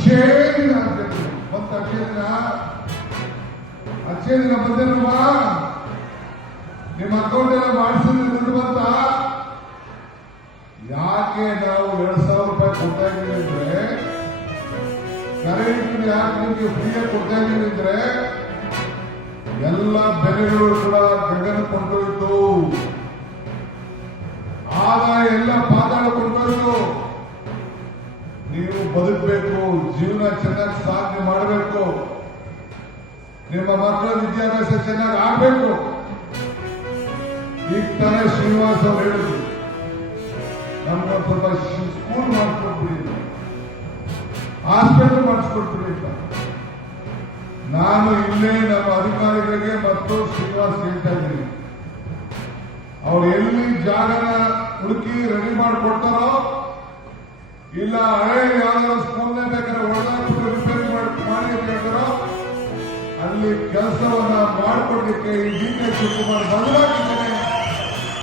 ಅಚ್ಚೇದಿನ ಮತ್ತು ಅಚ್ಚೇ ದಿನ ಬಂದಿರುವ ನಿಮ್ಮ ಅಕೌಂಟ್ ಎಲ್ಲ ಮಾಡಿಸಿದ್ರೆ ದುಡ್ಡು ಬಂತ. ಯಾಕೆ ನಾವು 2,000 ರೂಪಾಯಿ ಕೊಡ್ತಾ ಇದ್ದೀವಿ ಅಂದ್ರೆ, ಕರೆಂಟ್ ಯಾಕೆ ನಿಮಗೆ ಫ್ರೀಯಾಗಿ ಕೊಡ್ತಾ ಇದ್ದೀವಿ ಅಂದ್ರೆ, ಎಲ್ಲ ಬೆಲೆಗಳು ಕೂಡ ಗಗನ ಕೊಂಡೋಯ್ತು, ಆದಾಯ ಎಲ್ಲ ಪಾತಾಳ ಕೊಂಡೋಯ್ತು. ನೀವು ಬದುಕಬೇಕು, ಜೀವನ ಚೆನ್ನಾಗಿ ಸಾಧನೆ ಮಾಡಬೇಕು, ನಿಮ್ಮ ಮಕ್ಕಳ ವಿದ್ಯಾಭ್ಯಾಸ ಚೆನ್ನಾಗಿ ಆಗಬೇಕು. ಈಗ ತಾನೇ ಶ್ರೀನಿವಾಸ್ ಅವರು ಹೇಳಿದ್ರು, ನಮ್ಗೊಂದು ಸ್ವಲ್ಪ ಸ್ಕೂಲ್ ಮಾಡಿಸ್ಕೊಟ್ಬಿಡಿ, ಹಾಸ್ಪಿಟಲ್ ಮಾಡಿಸ್ಕೊಟ್ಬಿಡಿ ಅಂತ. ನಾನು ಇಲ್ಲೇ ನಮ್ಮ ಅಧಿಕಾರಿಗಳಿಗೆ ಮತ್ತು ಶ್ರೀನಿವಾಸ್ ಹೇಳ್ತಾ ಇದ್ದೀನಿ, ಅವ್ರು ಎಲ್ಲಿ ಜಾಗನ ಹುಡುಕಿ ರೆಡಿ ಮಾಡಿಕೊಡ್ತಾರೋ, ಇಲ್ಲ ಹಳೆ ಯಾವ್ದಾದ್ರು ಸ್ಕೂಲ್ನೇ ಬೇಕಾದ್ರೆ ಒಳಗಾಗ್ಬಿಟ್ಟು ರಿಪೇರಿ ಮಾಡಿ ಅಂತ ಹೇಳ್ತಾರೋ, ಅಲ್ಲಿ ಕೆಲಸವನ್ನ ಮಾಡಿಕೊಡ್ಲಿಕ್ಕೆ ಈ ಡಿ ಕೆ ಶಿವಕುಮಾರ್ ಬದಲಾಗಿ